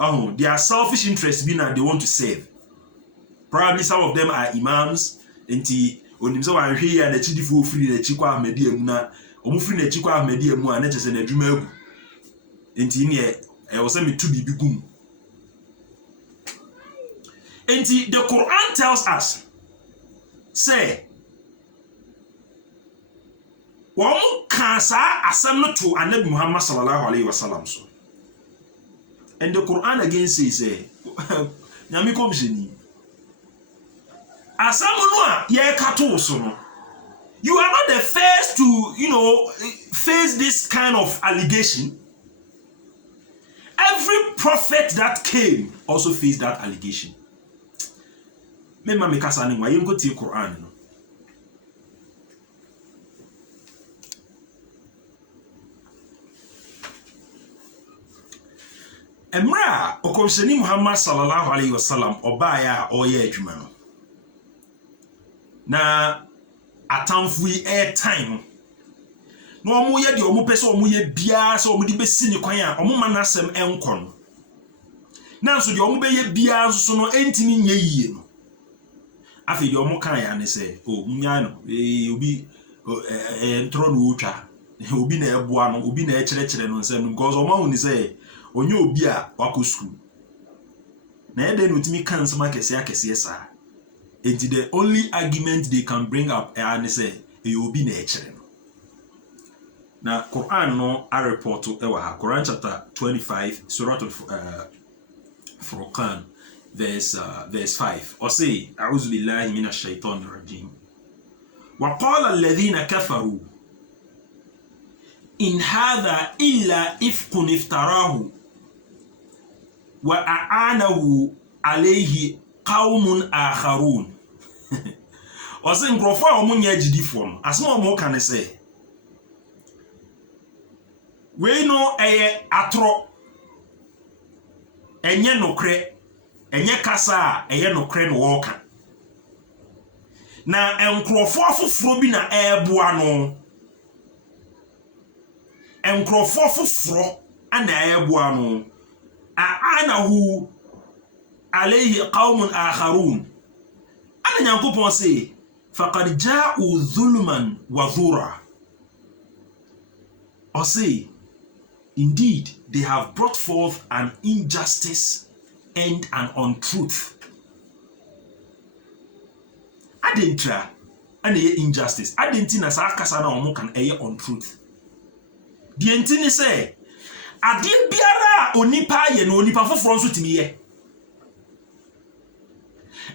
Oh, their selfish interests be na they want to save. Probably some of them are imams. Enti onim so wan hwe ya na chidifo free na chikwa Ahmadiyya mu na omu free na chikwa Ahmadiyya mu a na chese na adwuma agu. Enti ne e wo se me tu bibi gum. Enti the Quran tells us, say, wọ́n kan saa asem no to Anabi Muhammad sallallahu alaihi wasallam so. And the Quran again says, nyame komsheni. Asem no a ye kato so no. You are not the first to, face this kind of allegation. Every prophet that came also faced that allegation. Mema mekasa ni wa yengo ti Quran no. Emra okomsheni Muhammad sallallahu alaihi wasallam obaya oye adwuma no. Na atamfu yi time no omo ye de omo pese omo ye bia se omo di besi ni kwan a omo manasem enko no. Na so de omo be ye bia so no entimi nye yie no. Afi de omo kan ya ne se nya no obi entro no utwa obi na eboa no obi na ekyerekere no nsem no because omo hu ni se onye obi a wako school na ede no timi kan nsem akese sa. And the only argument they can bring up is say obi na ekere no. Na Quran no a report to Quran chapter 25 surah Furqan verse 5 or say a'udhu billahi minash shaitanir rajim wa qala alladhina kafaru in hadha illa ifkun iftarahu wa a'anahu alayhi qaumun akharun. O se nkrofo a omo nya gidifo no asem omo ka ne se we no eye atro enye nokre enye kasa a eye nokre no woka na enkrofo afoforo bi na eboa no enkrofo afoforo ana eboa no anahu alayhi qaumun akharun. Ana nyankopon say faqad ja'u dhulman wa dhura. Or say indeed they have brought forth an injustice and an untruth. Adentra ana ye injustice adenti na sa kasa na omo kan eye untruth. The entini say adin biara onipa ye no onipa foforo nso timi ye.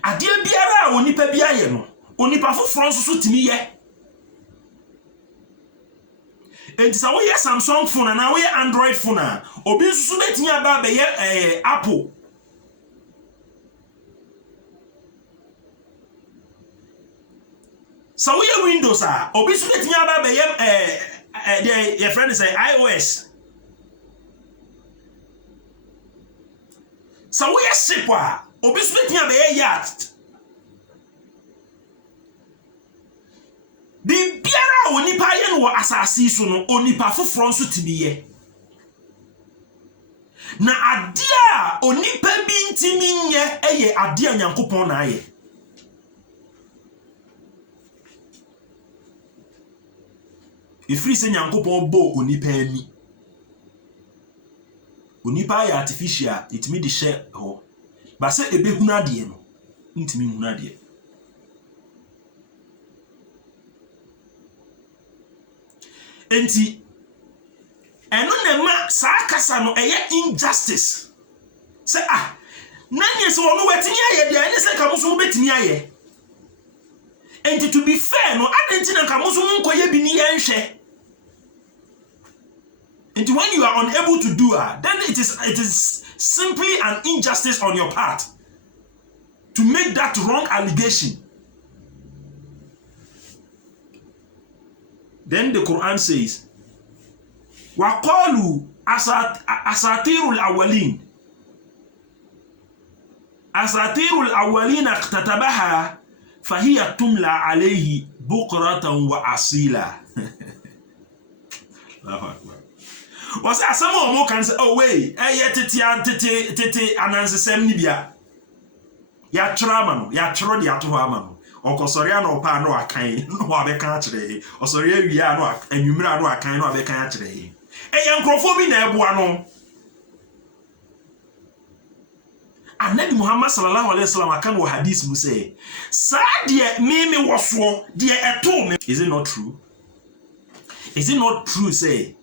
Adie biara onipa bia ye no onipa foforo nso so timi ye. Enti sa wo ye Samsung phone na wo ye Android phone a obi nso betimi aba be ye Apple. So we Windows are obi so betimi aba be your friend say iOS. So we ship a obi so betimi aba yacht. Bi biara onipa ye no asase so no onipa foforo nso tibiye. Na ade a onipa bi ntimi nye eye ade a Nyankopɔn na aye. Ifiri se Nyankopɔn bo onipa ani. Onipa ya artificial itimi de hye ho. Ba se ebehunu ade no ntimi hunu ade. Enti eno na ma saa kasa no eye injustice. Say na nye se wono wetini aye de ene se kamuso mo betini aye. Enti to be fair no adenti na kamuso mo nkoye bi ni yenhwe. And when you are unable to do then it is simply an injustice on your part to make that wrong allegation. Then the Quran says, وَقَالُوا أَسَاطِيرُ الْأَوَّلِينَ أَسَاطِيرُ الْأَوَّلِينَ اقْتَتَبَهَا فَهِيَ تُمْلَى عَلَيْهِ بُكْرَةً وَأَصِيلًا. Allahu Akbar. Was some more can say, oh wait, tete ananse ni bia. Ya trama no, ya tro de ato ama no. Okosori ano pa no akan no abeka akire. Osori awia no anwumira no akan no abeka akire. Nkrofo bi na eboa no. Anabi Muhammad sallallahu alaihi wasallam akan wo hadith mu say, "Sa de me woso de eto me." Is it not true? Is it not true say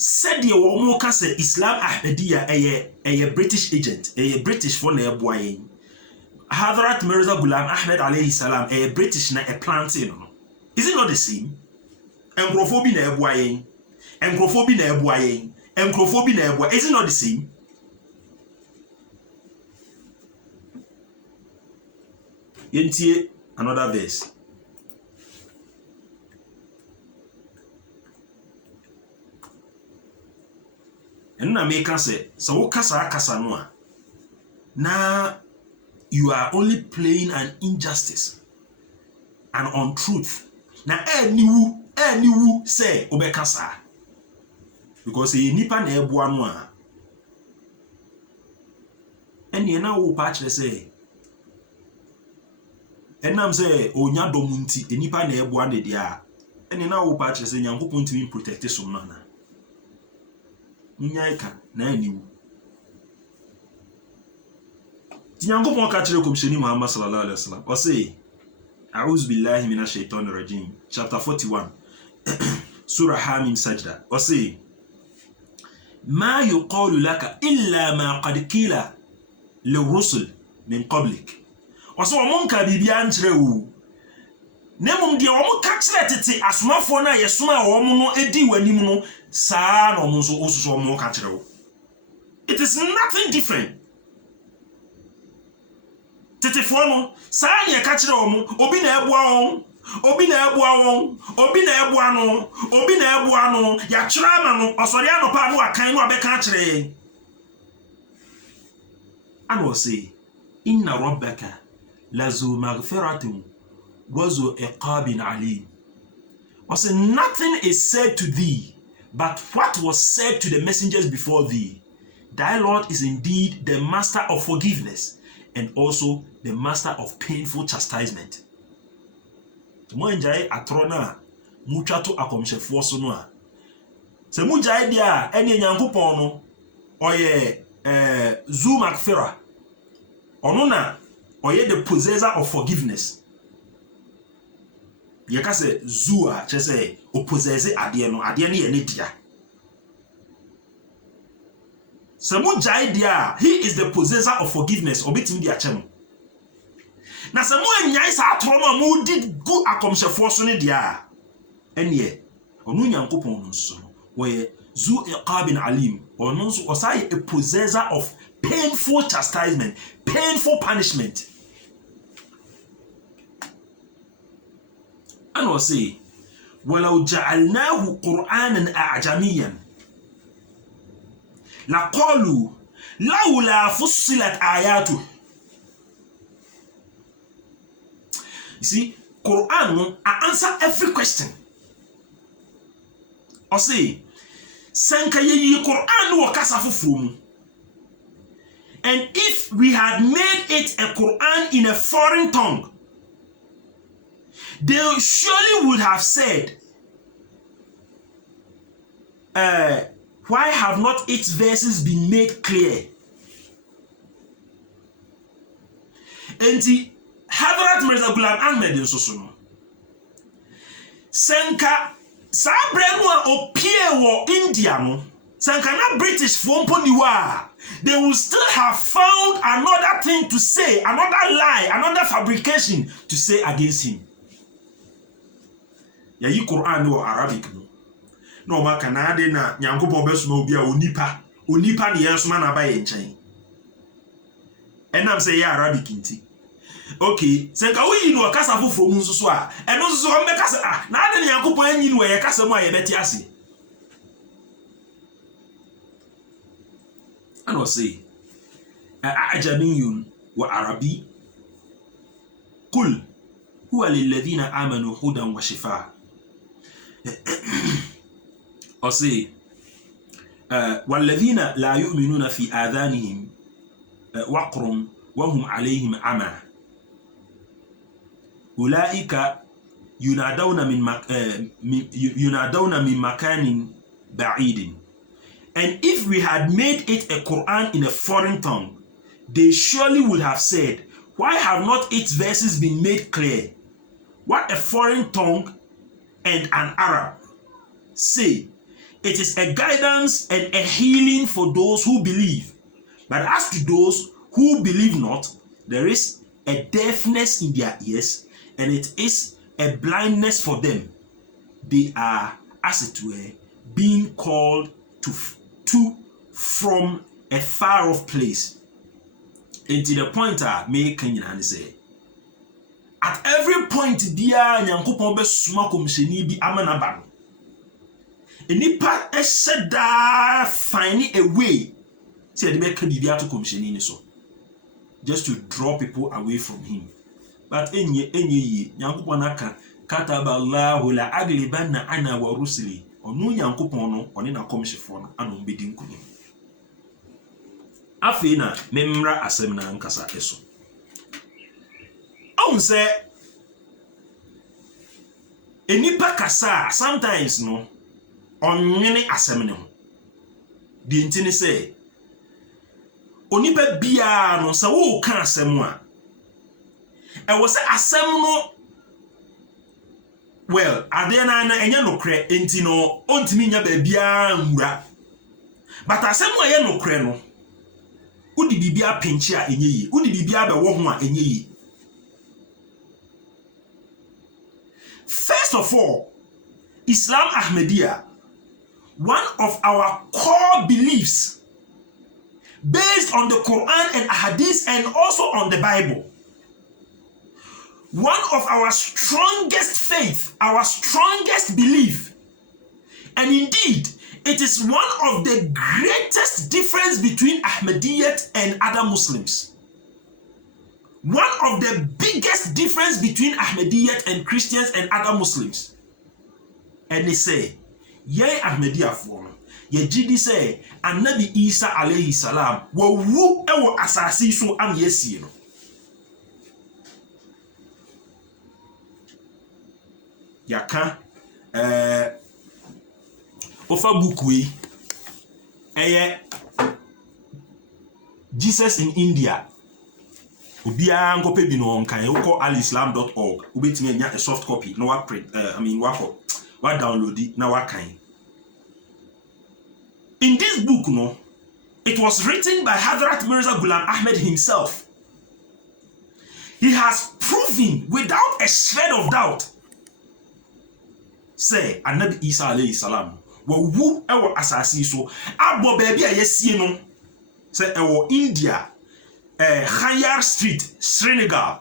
said ye wo mo ka say Islam Ahmadiyya eye British agent, eye British for na eboa yin. Hadrat Mirza Ghulam Ahmed alayhi salam eye British na e planting no. Is it not the same? Nkrofo bi na eboa yin. Nkrofo bi na eboa yin. Nkrofo bi na eboa. Is it not the same? Yentie another verse. And na make say so kasa no a na you are only playing an injustice and untruth. Na eniwu say obekasa because e nipa na eboa no a eni na wo pa kire say enam say onya domunti enipa na eboa ne dia eni na wo pa kire say Nyankopɔn ntimi protect so no na Nyaika na aniwu. Nyankopɔn ka kire komsheni Muhammad sallallahu alaihi wasallam. O say, A'udhu billahi minash shaitanir rajim. Chapter 41. Surah Hamim Sajda. O say, Ma yuqalu laka illa ma qad qila lirusul min qablik. O say omonka bibia nkyere wo. Nemum de omo ka kire tete asomafo na yesoma omo no edi wanim no sa no mo so osuso omo ka kire wo. It is nothing different. Tete fo no sa ne ka kire omo obi na eboa won obi na eboa no ya kire ama no osori anopa no akan no abeka kire. And will say inna rabbaka lazu maghfiratin wazu iqabin alim. Was nothing is said to thee but what was said to the messengers before thee. Thy Lord is indeed the master of forgiveness and also the master of painful chastisement. Tumoenjae atrona muchato akomshefo so no a. Se mujae dia ene Nyankopon no oye zu makfira. Ono na oye the possessor of forgiveness. Yeka se zu a che se o possess ade no ye ne dia. Se mujae dia he is the possessor of forgiveness obetimi dia chem. Na se mu anyai sa atoro no mu di gu akomshefo so ne dia ene onu Nyankopon no so we zu iqabin alim onu so osai a possessor of painful chastisement, painful punishment. أنا وسي ولو جعلناه قرآنا أعجميا لقالوا لولا فصلت آياته. You see, Quran answer every question. I say, Sanka ye Quran wa kasafu from. And if we had made it a Quran in a foreign tongue, they surely would have said, why have not its verses been made clear? And the Hadrat Mirza Ghulam Ahmed in Sosuno. Sanka Sabrenwa opie wo India no. Sanka na British Fomponiwa. They will still have found another thing to say, another lie, another fabrication to say against him. Ya yi Quran no Arabic no. No ma kana de na Nyankopon besuma obi a onipa ne yensoma na ba ye nchen. Enam say ya Arabic nti. Okay, senka wo yi no kasa foforo mu nso a eno nso o mbeka na ade ne Nyankopon anyi no ye kasa mu a ye beti ase. Ano say أعجمي وعربي قل هو للذين آمنوا هدى وشفاء. أصي والذين لا يؤمنون في آذانهم وقر وهم عليهم عمى أولئك ينادون من مكان بعيد. And if we had made it a Quran in a foreign tongue, they surely would have said, why have not its verses been made clear? What a foreign tongue and an Arab say, it is a guidance and a healing for those who believe. But as to those who believe not, there is a deafness in their ears, and it is a blindness for them. They are, as it were, being called to from a far off place. And to the point I make and say, at every point dear Nyankopon be suma komsheni bi amanaba. Enipa esheda find a way say the make bibi ato komsheni ni so, just to draw people away from him. But enye yi Nyankopon aka kataballahu la aglibanna ana wa rusuli. Onu Nyankopon no oni na komshefo no ana ombedi nkunim. Afi na memra asem na nkasa eso. On say enipa kasa sometimes no onwene asem ne ho. Di ntini say onipa bia no sa wo ka asem a e wo say asem no well ade na enya no kre enti no ontimi nya ba bia nwura. But asem a ye no kre no udi bibia penchi a enye yi, udi bibia be wo ho a enye yi. First of all, Islam Ahmadiyya, one of our core beliefs based on the Quran and Hadith and also on the Bible, one of our strongest faith, our strongest belief, and indeed it is one of the greatest difference between Ahmadiyyat and other Muslims. One of the biggest difference between Ahmadiyyat and Christians and other Muslims. And they say, ye Ahmadiyya for ye jidi say Annabi Isa alayhi salam wa wu ewo asasi so am yesi no. Yaka ofa bukwe eye Jesus in India. Ubia ngope bi no nkan e wo alislam.org ubetimi nya a soft copy no wa print wa download it na wa kan. In this book no, it was written by Hadrat Mirza Ghulam Ahmed himself. He has proven without a shred of doubt say Annabi Isa alayhi salam wa wu ewo asasi so abo baby a yesie no say ewo India Khayar Street, Srinagar.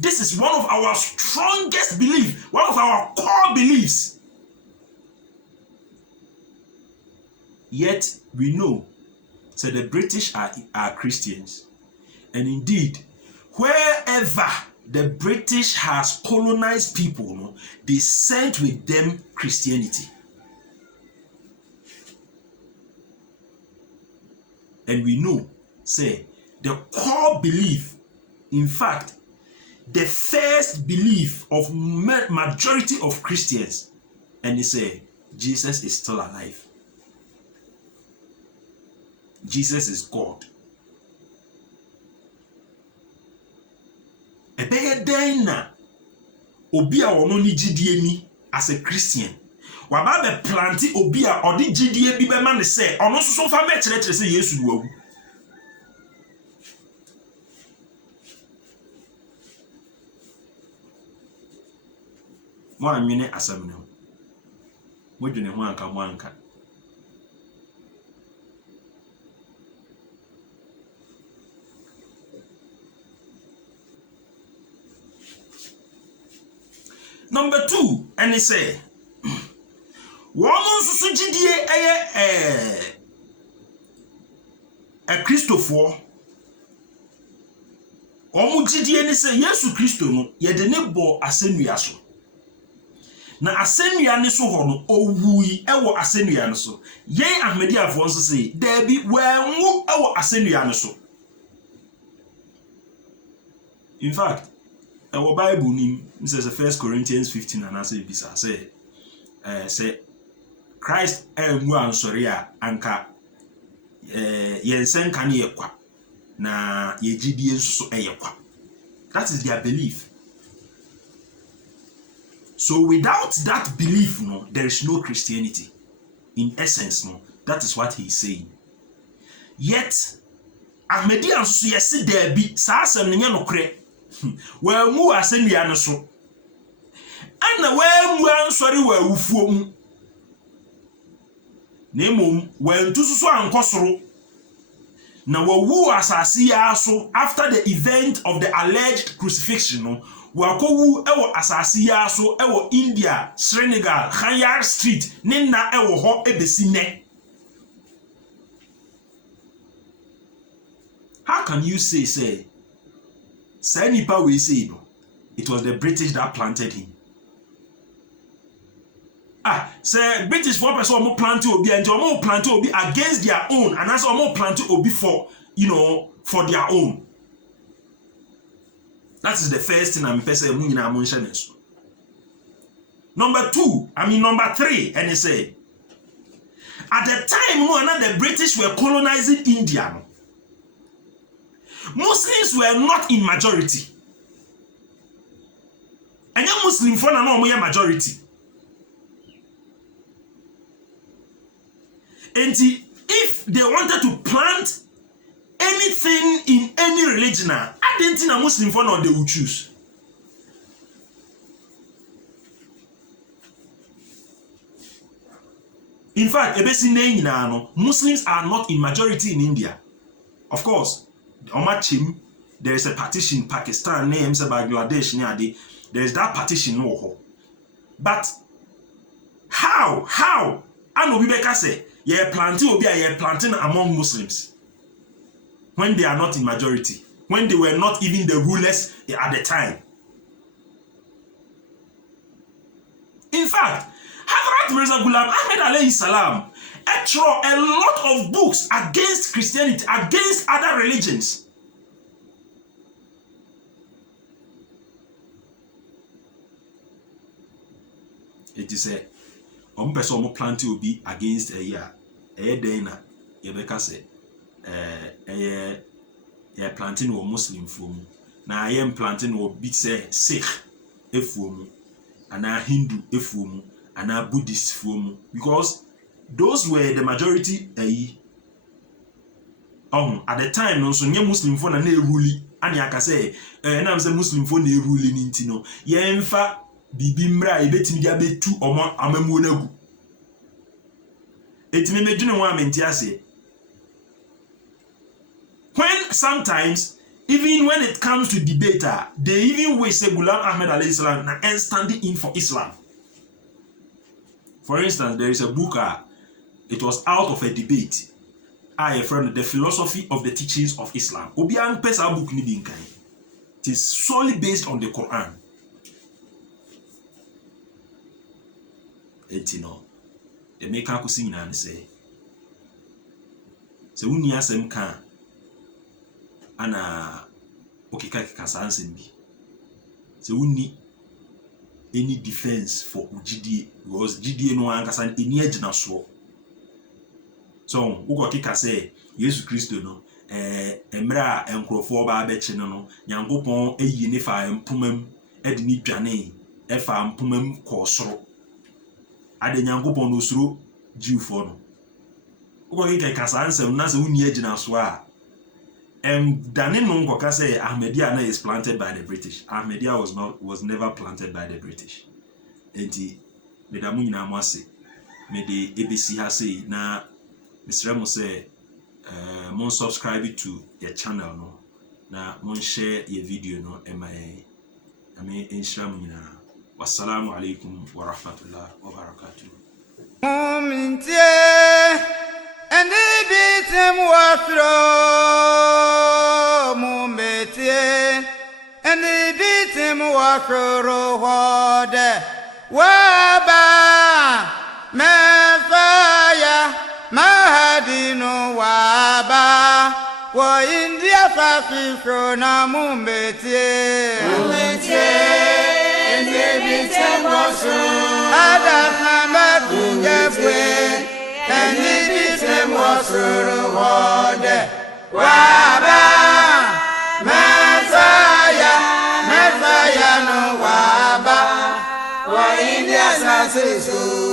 This is one of our strongest beliefs, one of our core beliefs. Yet we know that the British are Christians. And indeed, wherever the British has colonized people, they sent with them Christianity. And we know, say, the core belief, in fact, the first belief of majority of Christians, and they say, Jesus is still alive. Jesus is God. Ebeye den na obi a wono ni gidie ni as a Christian. Waba be planti obi a odi gidie bi be ma ne se ono so fa me kire se Yesu du awu. Mo anwene asam ne ho. Mo dwene ho anka mo anka. Number 2, and he say, woman sujidie a Christopher. Omu jidie ni say Yesu Kristo no ye de ne bo asenua so. Na asenua ni so ho no owui ewo asenua no so. Yen Ahmadiyya fo nso say there be wenwu ewo asenua no so. In fact, our Bible name says 1 Corinthians 15 and I say bisa say Christ emu ansori a anka yensen kan ye kwa na ye gidie nso so kwa. That is their belief. So without that belief, no, there is no Christianity. In essence, no, that is what he is saying. Yet Ahmadiyya nso yesi there be sa asem ne no kre. Well, mu asenua no so. Ana we mu ansori wa wufuo mu. Nemom wentu so ankosoro. Na wawu asasi ya so after the event of the alleged crucifixion no, wakowu ewo asasi ya so ewo India, Senegal, Khayar Street, nenna ewo ho ebesi ne. How can you say nipa we say no, it was the British that planted him? Say British for person omo plant obi and omo plant obi against their own, and as omo plant obi for, for their own. That is the first thing I'm say mu nyina mo nhye neso. Number 3, and they say at the time the British were colonizing India, Muslims were not in majority. And your Muslim for na no majority. And if they wanted to plant anything in any religion, I didn't think a Muslim for now they would choose. In fact, Muslims are not in majority in India. Of course, there is a partition, Pakistan, Bangladesh, there is that partition. But how? And Obibeka say, you're planting among Muslims when they are not in majority, when they were not even the rulers at the time. In fact, Hazrat Mirza Ghulam Ahmed alayhi salam wrote a lot of books against Christianity, against other religions. It is a person who plant will be against a year. Dana, Yebeka say, planting or Muslim form. Now I am planting or bit say Sikh a form, and a Hindu a form, and a Buddhist form, because those were the majority. At the time, no, so near Muslim phone and a ruling, and I say, and I'm the Muslim phone a ruling into no, Yenfa Bibimra, I bet me diabe 2 or more amemunagu. It may be doing one mentia say. When sometimes Even when it comes to debate, they even wish say Ghulam Ahmed alayhi salam na standing in for Islam. For instance, there is a book, it was out of a debate. I friend the philosophy of the teachings of Islam. Obiang pesa book ni dinkai. It is solely based on the Quran. Etino. The make up sing and say. So uni asem kan ana okika kasanse bi. So uni any defense for GDA because GDA no ankasa any agina so. So ugo kika say Jesus Christ no emra enkrofo ba abeche no Nyankopon eyi ne fa mpomam e de ni dwane e fa mpomam ko soro ade Nyankopon no soro jiwfo no ugo kika kasanse na se uni agina so a Dane no nkoka say Ahmadiyya na is planted by the British. Ahmadiyya was never planted by the British. Enti me da mu nyina mo ase me de ebesi ha say na Mr. Mo say mon subscribe to the channel no na mon share your video no emaye ame enshira mu nyina. Wassalamu alaikum wa rahmatullahi wa barakatuh. And they beat him and they beat him Waba Mefaya Mahadino Waba Wa India Fakishona Mumbete and they beat him Adubofour and they beat him Waba Mefaya no Waba Wa India Sassiso